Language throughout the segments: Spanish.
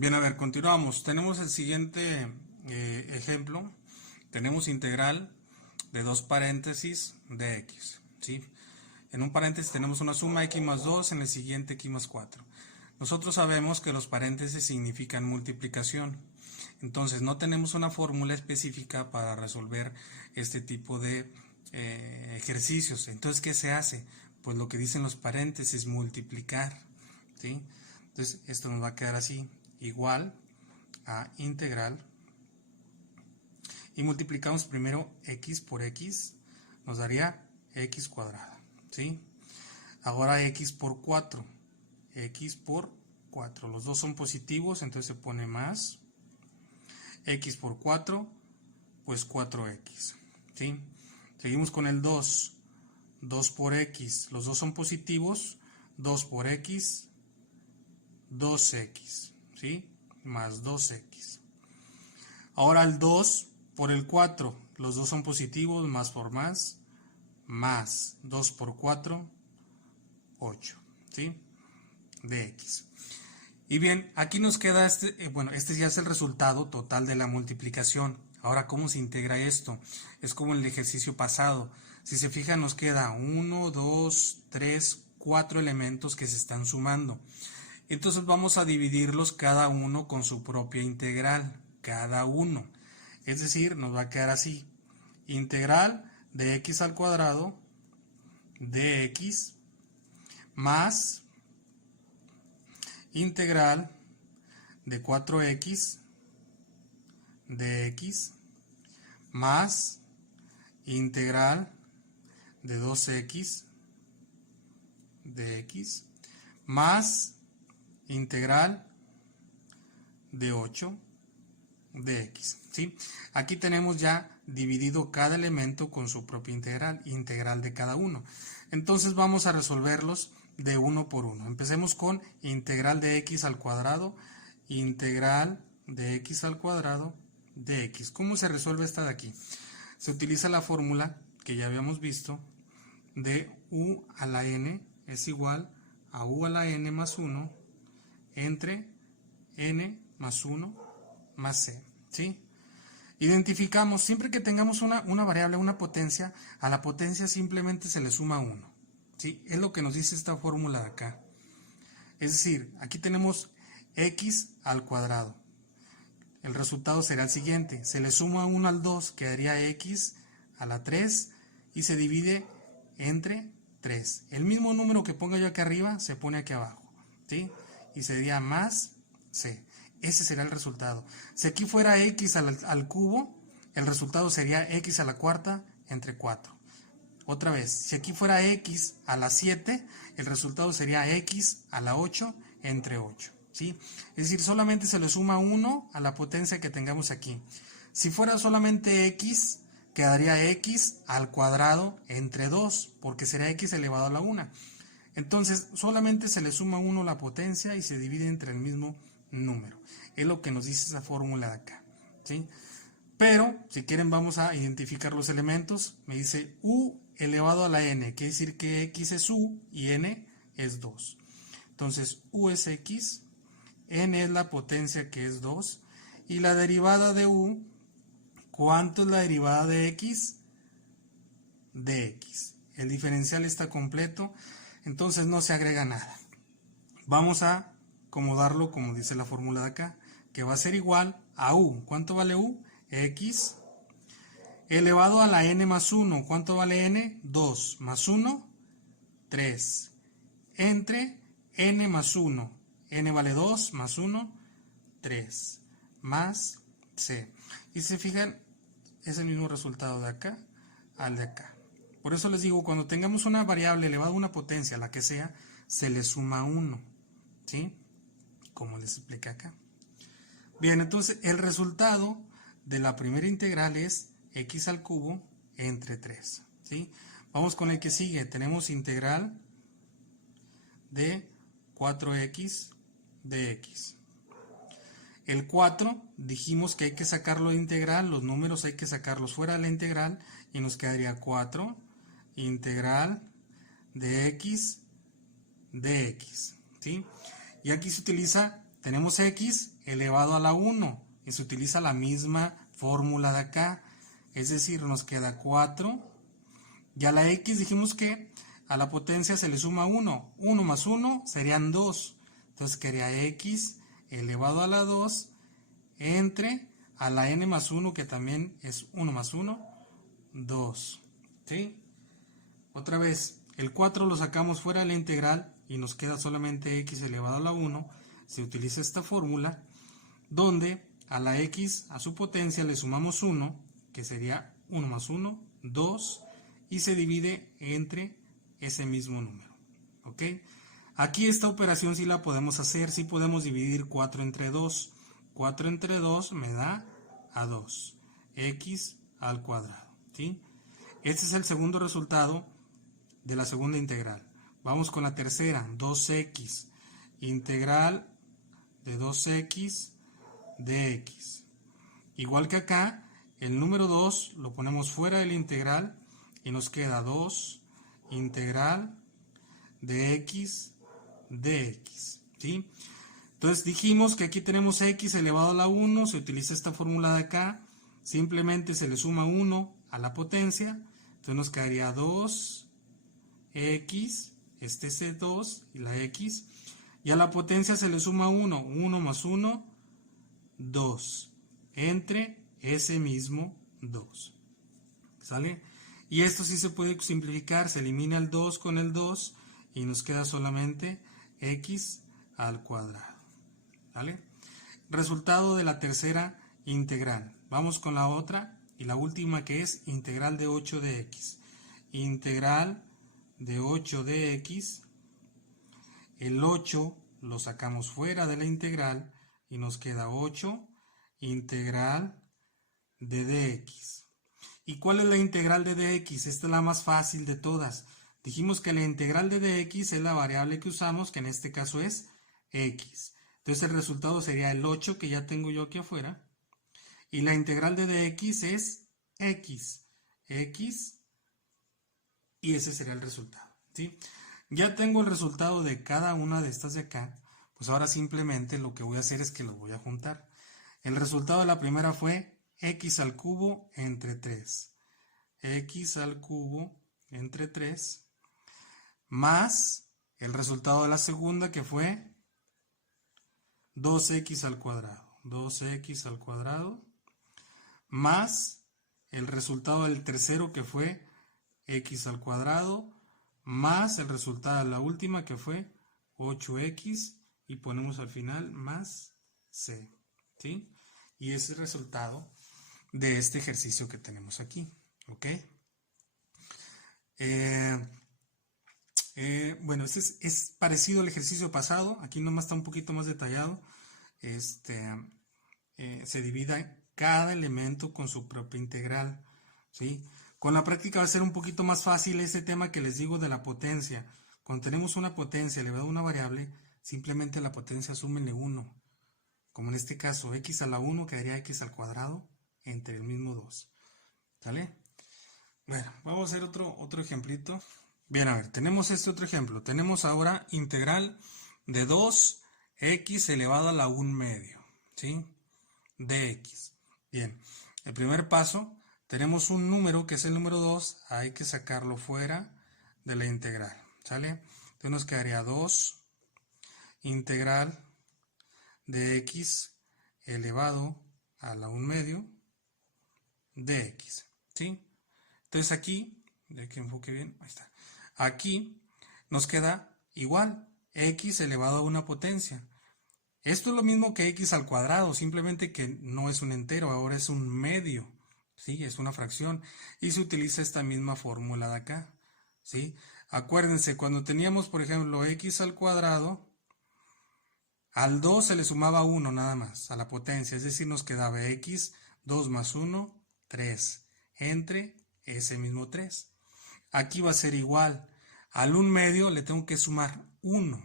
Bien, a ver, continuamos. Tenemos el siguiente ejemplo. Tenemos integral de 2 paréntesis de x, ¿sí? En un paréntesis tenemos una suma x más 2, en el siguiente x más 4. Nosotros sabemos que los paréntesis significan multiplicación. Entonces no tenemos una fórmula específica para resolver este tipo de ejercicios. Entonces, ¿qué se hace? Pues lo que dicen los paréntesis, multiplicar, ¿sí? Entonces esto nos va a quedar así, igual a integral, y multiplicamos primero x por x, nos daría x cuadrada, ¿sí? Ahora x por 4, los dos son positivos, entonces se pone más, x por 4, pues 4x, ¿sí? Seguimos con el 2 por x, los dos son positivos, 2 por x, 2x, ¿sí? Más 2x. Ahora el 2 por el 4, los dos son positivos, más por más 2 por 4, 8, ¿sí? De x. Y bien, aquí nos queda este ya es el resultado total de la multiplicación. Ahora, ¿cómo se integra esto? Es como en el ejercicio pasado. Si se fijan, nos queda 1, 2, 3, 4 elementos que se están sumando. Entonces vamos a dividirlos cada uno con su propia integral, cada uno. Es decir, nos va a quedar así, integral de x al cuadrado de x más integral de 4x de x más integral de 2x de x más integral de 8 de x, ¿sí? Aquí tenemos ya dividido cada elemento con su propia integral de cada uno. Entonces vamos a resolverlos de uno por uno. Empecemos con integral de x al cuadrado, integral de x al cuadrado de x. ¿Cómo se resuelve esta de aquí? Se utiliza la fórmula que ya habíamos visto de u a la n es igual a u a la n más 1 entre n más 1 más c, ¿sí? Identificamos, siempre que tengamos una variable, una potencia, a la potencia simplemente se le suma 1, ¿sí? Es lo que nos dice esta fórmula de acá. Es decir, aquí tenemos x al cuadrado. El resultado será el siguiente, se le suma 1 al 2, quedaría x a la 3 y se divide entre 3. El mismo número que ponga yo aquí arriba se pone aquí abajo, ¿sí? Y sería más c. Ese será el resultado. Si aquí fuera x al cubo, el resultado sería x a la cuarta entre 4. Otra vez, si aquí fuera x a la 7, el resultado sería x a la 8 entre 8. ¿Sí? Es decir, solamente se le suma 1 a la potencia que tengamos aquí. Si fuera solamente x, quedaría x al cuadrado entre 2, porque será x elevado a la 1. Entonces, solamente se le suma 1 a la potencia y se divide entre el mismo número. Es lo que nos dice esa fórmula de acá, ¿sí? Pero, si quieren, vamos a identificar los elementos. Me dice u elevado a la n, quiere decir que x es u y n es 2. Entonces, u es x, n es la potencia que es 2, y la derivada de u, ¿cuánto es la derivada de x? De x. El diferencial está completo, entonces no se agrega nada. Vamos a acomodarlo como dice la fórmula de acá, que va a ser igual a u. ¿Cuánto vale u? X elevado a la n más 1. ¿Cuánto vale n? 2 más 1, 3. Entre n más 1. N vale 2 más 1, 3. Más c. Y se fijan, es el mismo resultado de acá al de acá. Por eso les digo, cuando tengamos una variable elevada a una potencia, la que sea, se le suma 1. ¿Sí? Como les expliqué acá. Bien, entonces el resultado de la primera integral es x al cubo entre 3. ¿Sí? Vamos con el que sigue. Tenemos integral de 4x de x. El 4 dijimos que hay que sacarlo de integral, los números hay que sacarlos fuera de la integral y nos quedaría 4 integral de x, ¿sí? Y aquí se utiliza tenemos x elevado a la 1 y se utiliza la misma fórmula de acá, es decir, nos queda 4 y a la x dijimos que a la potencia se le suma 1, 1 más 1 serían 2, entonces quedaría x elevado a la 2 entre a la n más 1 que también es 1 más 1, 2, ¿sí? Otra vez, el 4 lo sacamos fuera de la integral y nos queda solamente x elevado a la 1, se utiliza esta fórmula donde a la x a su potencia le sumamos 1, que sería 1 más 1, 2, y se divide entre ese mismo número, ¿ok? Aquí esta operación sí la podemos hacer, sí podemos dividir 4 entre 2. 4 entre 2 me da a 2, x al cuadrado, ¿sí? Este es el segundo resultado de la segunda integral. Vamos con la tercera, 2x, integral de 2x de x. Igual que acá, el número 2 lo ponemos fuera de la integral y nos queda 2 integral de x de x, ¿sí? Entonces dijimos que aquí tenemos x elevado a la 1, se utiliza esta fórmula de acá, simplemente se le suma 1 a la potencia, entonces nos quedaría 2x, este es 2 y la x, y a la potencia se le suma 1, 1 más 1, 2, entre ese mismo 2, ¿sale? Y esto sí se puede simplificar, se elimina el 2 con el 2 y nos queda solamente x al cuadrado, ¿vale? Resultado de la tercera integral. Vamos con la otra y la última, que es integral de 8 de x. Integral de 8 de x, el 8 lo sacamos fuera de la integral y nos queda 8 integral de dx. ¿Y cuál es la integral de dx? Esta es la más fácil de todas. Dijimos que la integral de dx es la variable que usamos, que en este caso es x. Entonces el resultado sería el 8 que ya tengo yo aquí afuera. Y la integral de dx es x. Y ese sería el resultado, ¿sí? Ya tengo el resultado de cada una de estas de acá. Pues ahora simplemente lo que voy a hacer es que los voy a juntar. El resultado de la primera fue x al cubo entre 3. X al cubo entre 3 más el resultado de la segunda, que fue 2x al cuadrado. 2x al cuadrado más el resultado del tercero, que fue x al cuadrado, más el resultado de la última, que fue 8x, y ponemos al final más c, ¿sí? Y ese es el resultado de este ejercicio que tenemos aquí, ¿ok? Bueno, este es parecido al ejercicio pasado, aquí nomás está un poquito más detallado. Se divide cada elemento con su propia integral, ¿sí? Con la práctica va a ser un poquito más fácil ese tema que les digo de la potencia. Cuando tenemos una potencia elevada a una variable, simplemente la potencia súmenle 1. Como en este caso, x a la 1 quedaría x al cuadrado entre el mismo 2. ¿Sale? Bueno, vamos a hacer otro ejemplito. Bien, a ver, tenemos este otro ejemplo. Tenemos ahora integral de 2x elevado a la 1 medio, ¿sí? De x. Bien, el primer paso, tenemos un número que es el número 2, hay que sacarlo fuera de la integral, ¿sale? Entonces nos quedaría 2 integral de x elevado a la 1 medio de x, ¿sí? Entonces aquí, de que enfoque bien, ahí está. Aquí nos queda igual, x elevado a una potencia. Esto es lo mismo que x al cuadrado, simplemente que no es un entero, ahora es un medio, ¿sí? Es una fracción. Y se utiliza esta misma fórmula de acá, ¿sí? Acuérdense, cuando teníamos, por ejemplo, x al cuadrado, al 2 se le sumaba 1 nada más, a la potencia, es decir, nos quedaba x, 2 más 1, 3, entre ese mismo 3. Aquí va a ser igual, al 1 medio le tengo que sumar 1,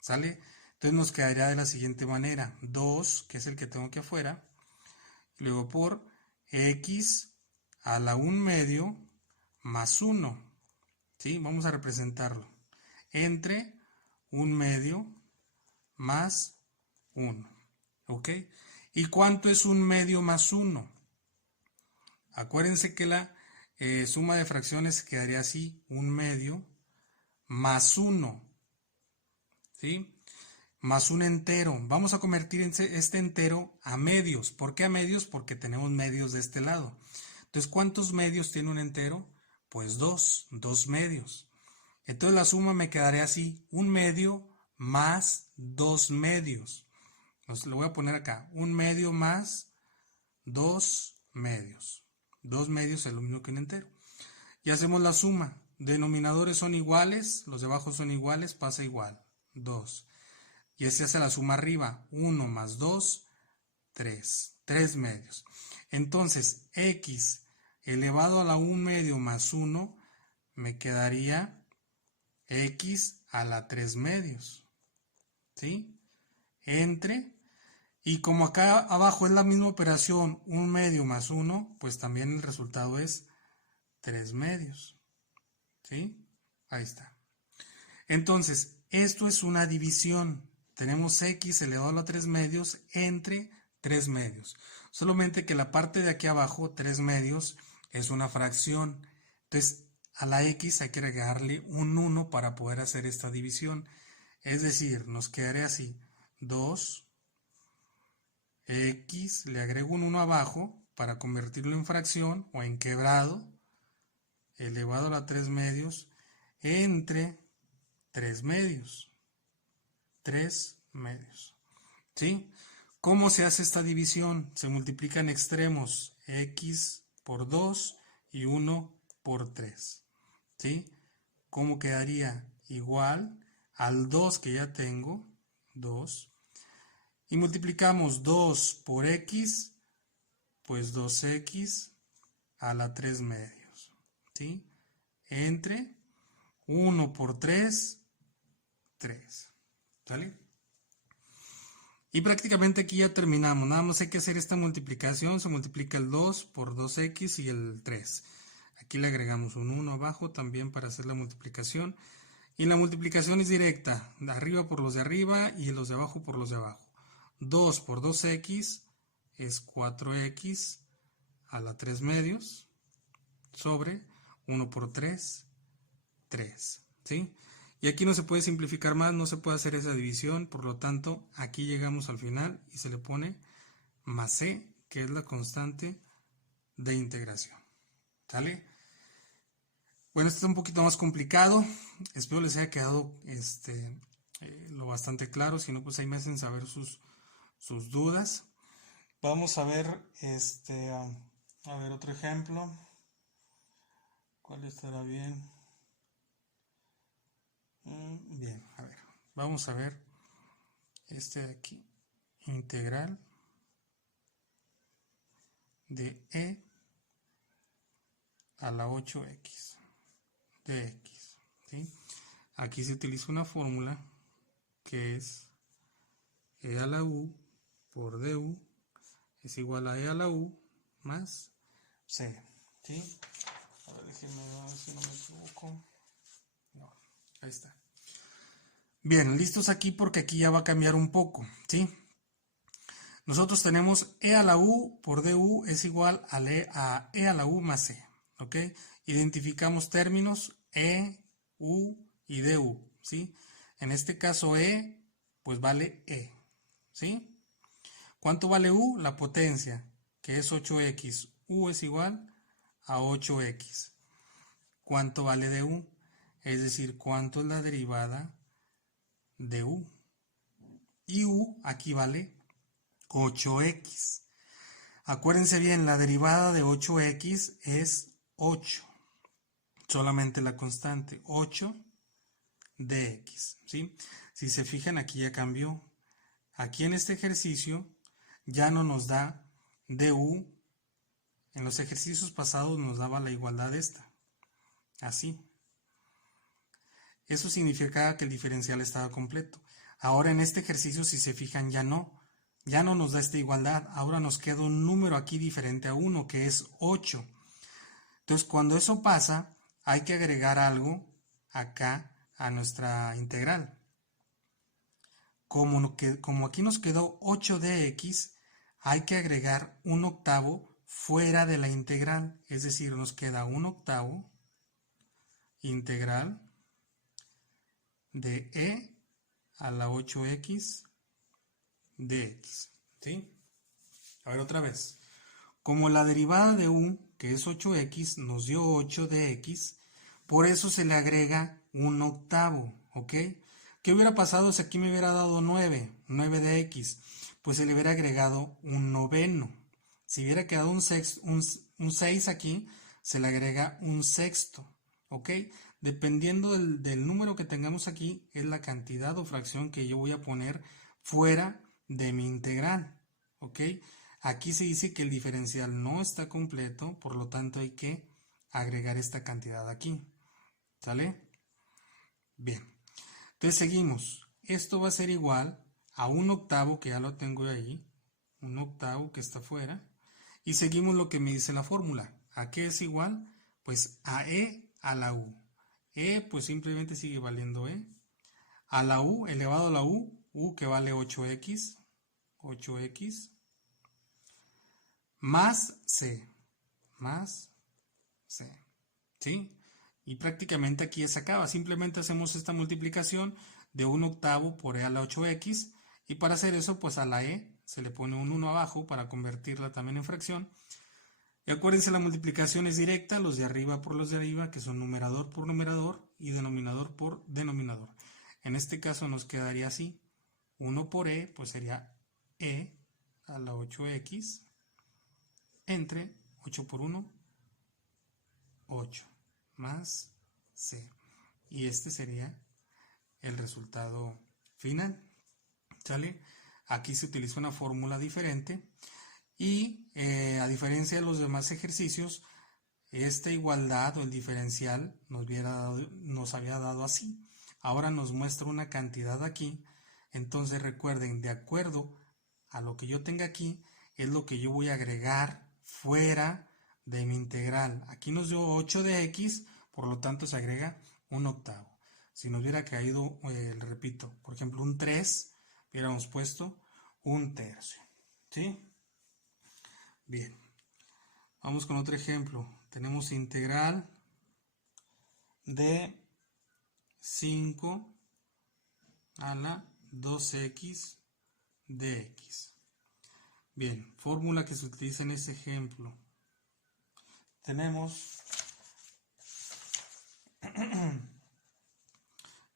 ¿sale? Entonces nos quedaría de la siguiente manera, 2, que es el que tengo aquí afuera, y luego por x a la 1 medio más 1, ¿sí? Vamos a representarlo, entre 1 medio más 1. ¿Ok? ¿Y cuánto es 1/2 más 1? Acuérdense que la suma de fracciones quedaría así, 1/2 más 1, ¿sí? Más un entero. Vamos a convertir este entero a medios. ¿Por qué a medios? Porque tenemos medios de este lado. Entonces, ¿cuántos medios tiene un entero? Pues 2 medios. Entonces la suma me quedaría así, 1/2 más 2 medios. Entonces lo voy a poner acá, 1/2 más 2 medios. 2 medios es lo mismo que un entero. Y hacemos la suma. Denominadores son iguales, los de abajo son iguales, pasa igual. 2. Y ese hace la suma arriba. 1 más 2, 3. 3 medios. Entonces, x elevado a la 1/2 más 1 me quedaría x a la 3 medios. ¿Sí? Entre. Y como acá abajo es la misma operación, 1/2 más 1, pues también el resultado es 3 medios. ¿Sí? Ahí está. Entonces, esto es una división. Tenemos x elevado a la 3 medios entre 3 medios. Solamente que la parte de aquí abajo, 3 medios, es una fracción. Entonces, a la x hay que agregarle un 1 para poder hacer esta división. Es decir, nos quedaría así. 2, x, le agrego un 1 abajo para convertirlo en fracción o en quebrado, elevado a la 3 medios, entre 3 medios. 3 medios. ¿Sí? ¿Cómo se hace esta división? Se multiplican extremos, x por 2 y 1 por 3. ¿Sí? ¿Cómo quedaría? Igual al 2 que ya tengo, 2. Y multiplicamos 2 por x, pues 2x a la 3 medios. ¿Sí? Entre 1 por 3, 3. ¿Sale? Y prácticamente aquí ya terminamos. Nada más hay que hacer esta multiplicación. Se multiplica el 2 por 2x y el 3. Aquí le agregamos un 1 abajo también para hacer la multiplicación. Y la multiplicación es directa. De arriba por los de arriba y los de abajo por los de abajo. 2 por 2x es 4x a la 3 medios sobre 1 por 3, 3. ¿Sí? Y aquí no se puede simplificar más, no se puede hacer esa división, por lo tanto, aquí llegamos al final y se le pone más c, que es la constante de integración. ¿Sale? Bueno, esto está un poquito más complicado, espero les haya quedado lo bastante claro, si no, pues ahí me hacen saber sus dudas. Vamos a ver, a ver otro ejemplo. ¿Cuál estará bien? Bien, a ver, vamos a ver este de aquí, integral de e a la 8x de x, ¿sí? Aquí se utiliza una fórmula que es e a la u por du es igual a e a la u más c, ¿sí? A ver, déjenme ver si no me equivoco. No, ahí está. Bien, listos aquí porque aquí ya va a cambiar un poco, ¿sí? Nosotros tenemos e a la u por du es igual a e a la u más c, ¿ok? Identificamos términos e, u y du, ¿sí? En este caso e, pues vale e, ¿sí? ¿Cuánto vale u? La potencia, que es 8x. U es igual a 8x. ¿Cuánto vale du? Es decir, ¿cuánto es la derivada de u? Y u aquí vale 8x. Acuérdense bien, la derivada de 8x es 8. Solamente la constante, 8 de x, ¿sí? Si se fijan, aquí ya cambió. Aquí en este ejercicio ya no nos da du. En los ejercicios pasados nos daba la igualdad esta. Así. Eso significaba que el diferencial estaba completo. Ahora en este ejercicio, si se fijan, ya no. Ya no nos da esta igualdad. Ahora nos queda un número aquí diferente a 1, que es 8. Entonces, cuando eso pasa, hay que agregar algo acá a nuestra integral. como aquí nos quedó 8 de x, hay que agregar un octavo fuera de la integral. Es decir, nos queda un octavo integral de e a la 8x de x. ¿Sí? A ver otra vez. Como la derivada de u, que es 8x, nos dio 8 de x, por eso se le agrega un octavo, ¿ok? ¿Qué hubiera pasado si aquí me hubiera dado 9 de x? Pues se le hubiera agregado un noveno. Si hubiera quedado un 6 aquí, se le agrega un sexto, ¿ok? Dependiendo del número que tengamos aquí, es la cantidad o fracción que yo voy a poner fuera de mi integral, ¿ok? Aquí se dice que el diferencial no está completo, por lo tanto hay que agregar esta cantidad aquí. ¿Sale? Bien. Entonces seguimos. Esto va a ser igual a un octavo, que ya lo tengo ahí, un octavo que está afuera, y seguimos lo que me dice la fórmula. ¿A qué es igual? Pues a e a la u. E pues simplemente sigue valiendo e. A la u elevado a la u que vale 8x, más c, ¿sí? Y prácticamente aquí ya se acaba. Simplemente hacemos esta multiplicación de un octavo por e a la 8x, y para hacer eso, pues a la e se le pone un 1 abajo para convertirla también en fracción. Y acuérdense, la multiplicación es directa, los de arriba por los de arriba, que son numerador por numerador y denominador por denominador. En este caso nos quedaría así. 1 por e, pues sería e a la 8x, entre 8 por 1, 8, más c. Y este sería el resultado final. ¿Sale? Aquí se utiliza una fórmula diferente y a diferencia de los demás ejercicios, esta igualdad o el diferencial nos había dado así. Ahora nos muestra una cantidad aquí. Entonces recuerden, de acuerdo a lo que yo tenga aquí, es lo que yo voy a agregar fuera de mi integral. Aquí nos dio 8 de x, por lo tanto se agrega un octavo. Si nos hubiera caído, repito, por ejemplo un 3, hubiéramos puesto un tercio. ¿Sí? Bien. Vamos con otro ejemplo. Tenemos integral de 5 a la 2x de x. Bien, fórmula que se utiliza en este ejemplo. Tenemos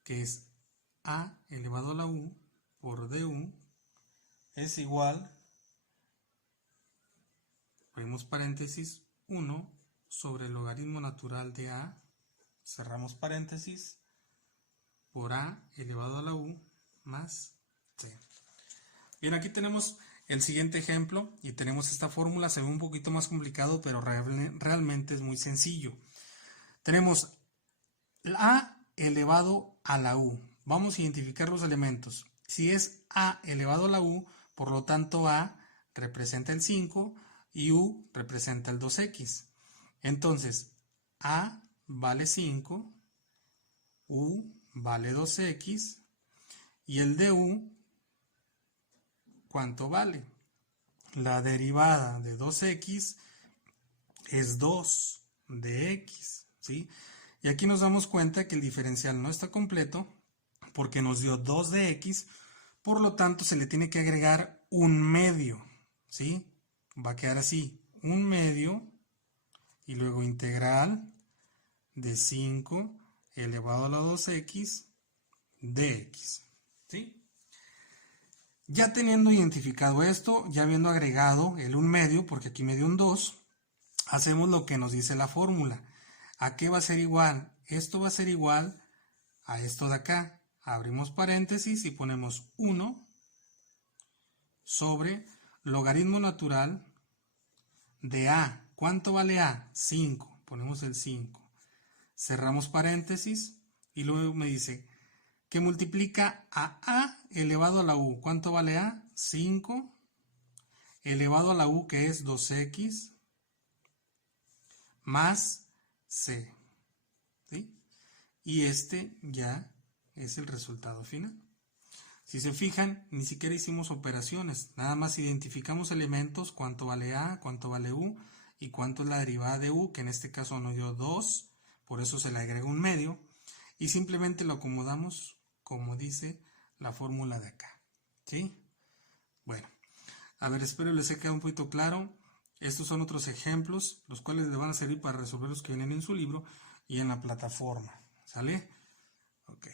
que es a elevado a la u por du es igual, ponemos paréntesis, 1 sobre el logaritmo natural de a, cerramos paréntesis, por a elevado a la u más c. Bien, aquí tenemos el siguiente ejemplo y tenemos esta fórmula. Se ve un poquito más complicado, pero realmente es muy sencillo. Tenemos a elevado a la u. Vamos a identificar los elementos. Si es a elevado a la u, por lo tanto a representa el 5 y u representa el 2x. Entonces, a vale 5, u vale 2x y el de u, ¿cuánto vale? La derivada de 2x es 2 de x, ¿sí? Y aquí nos damos cuenta que el diferencial no está completo porque nos dio 2 de x, por lo tanto se le tiene que agregar un medio, ¿sí? Va a quedar así, un medio y luego integral de 5 elevado a la 2x de x, ¿sí? Ya teniendo identificado esto, ya habiendo agregado el 1 medio, porque aquí me dio un 2, hacemos lo que nos dice la fórmula. ¿A qué va a ser igual? Esto va a ser igual a esto de acá. Abrimos paréntesis y ponemos 1 sobre logaritmo natural de a. ¿Cuánto vale a? 5. Ponemos el 5. Cerramos paréntesis y luego me dice que multiplica a elevado a la u. ¿Cuánto vale a? 5 elevado a la u, que es 2x más c. ¿Sí? Y este ya es el resultado final. Si se fijan, ni siquiera hicimos operaciones, nada más identificamos elementos, cuánto vale A, cuánto vale U y cuánto es la derivada de U, que en este caso nos dio 2, por eso se le agrega un medio, y simplemente lo acomodamos como dice la fórmula de acá. ¿Sí? Bueno, a ver, espero les haya quedado un poquito claro. Estos son otros ejemplos, los cuales le van a servir para resolver los que vienen en su libro y en la plataforma. ¿Sale? Ok.